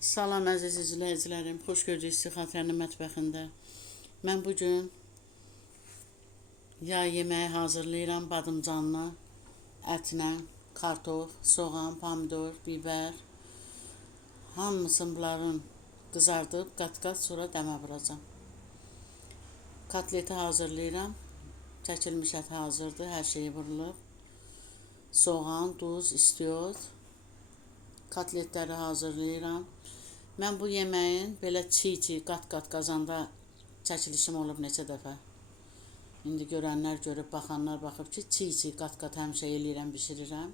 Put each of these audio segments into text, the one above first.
Salam əziz izləyicilərim, xoş gördük sizi Xatirənin mətbəxində. Mən bugün yay yeməyi hazırlayıram badımcanla, ətlə, kartof, soğan, pomidor, biber. Hamısını bunların qızardıb, qat-qat sonra dəmə vuracam. Kotleti hazırlayıram, çəkilmiş ət hazırdır, hər şeyi vurulub. Soğan, duz, istiot. Kotletləri hazırlayıram. Mən bu yeməyin belə çiğ-çiğ, qat-qat qazanda çəkilişim olub neçə dəfə. İndi görənlər görüb, baxanlar baxıb ki, çiğ-çiğ, qat-qat həmişə eləyirəm, bişirirəm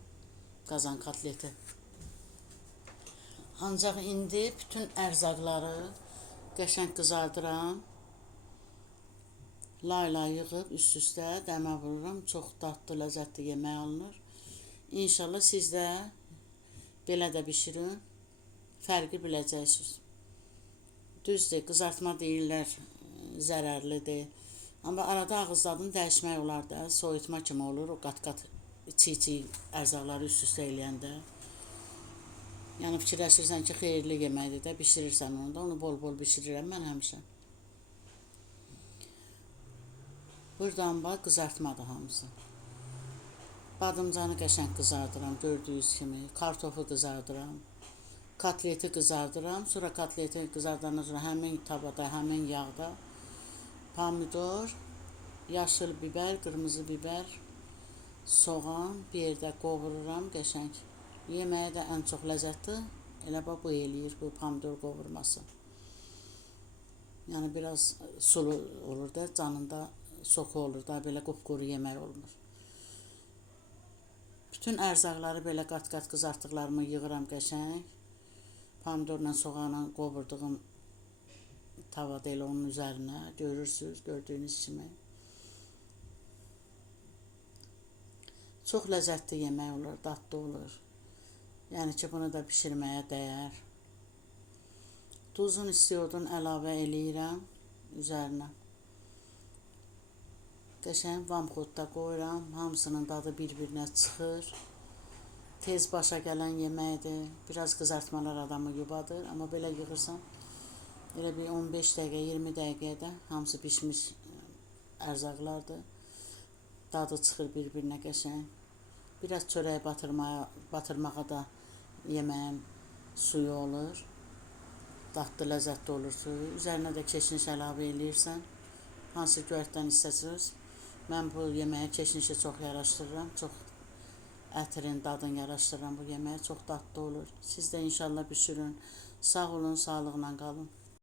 qazan kotleti. Ancaq indi bütün ərzaqları qəşəng qızardıram. Lay-lay yığıb üst-üstə dəmə vururam. Çox dadlı, ləzzətli yemək alınır. İnşallah siz də belə də bişirin, fərqi biləcəksiniz. Düzdür, qızartma deyirlər, zərərlidir. Amma arada ağız dadını dəyişmək olar da, soyutma kimi olur, o qat-qat çiğ-çiğ ərzaqları üst-üstə eləyəndə. Yəni fikirləşirsən ki, xeyirli yeməkdir də, bişirirsən onu da, onu bol-bol bişirirəm mən həmişə. Buradan bax, qızartmadır hamısı. Badımcanı qəşəng qızardıram, gördüyünüz kimi. Kartofu qızardıram. Kotleti qızardıram. Sonra kotleti qızardandan sonra həmin tavada, həmin yağda pomidor, yaşıl biber, qırmızı biber, soğan bir yerdə qovururam qəşəng. Yeməyə də ən çox ləzzətli elə bu eləyir, bu pomidor qovurması. Yəni biraz sulu olur da, canında soku olur da, belə qupquru yemək olmur. Bütün ərzaqları belə qat-qat qızartdıqlarımı yığıram qəşəng. Pomidorla, soğanla qovurduğum tavada elə onun üzərinə görürsünüz, gördüyünüz kimi. Çox ləzzətli yemək olur, dadlı olur. Yəni ki, bunu da bişirməyə dəyər. Duzun, istiodun əlavə eləyirəm üzərinə. Qəşəng vamxodda qoyuram, hamısının dadı bir-birinə çıxır. Tez başa gələn yeməkdir. Biraz qızartmalar adamı yubadır, amma belə yığırsan, elə bir 15 dəqiqə, 20 dəqiqədə hamısı pişmiş ərzaqlardır. Dadı çıxır bir-birinə qəşəng. Biraz çörək batırmağa da yeməyin suyu olur. Dadlı, ləzzətli olur suyu. Üzərinə də keşniş əlavə eləyirsən. Hansı göyərtdən istəsiniz. Mən bu yeməyə keşnişi çox yaraşdırıram. Çox ətrin dadını yaraşdırıram bu yeməyə. Çox dadlı olur. Siz də inşallah bişirin. Sağ olun, sağlıqla qalın.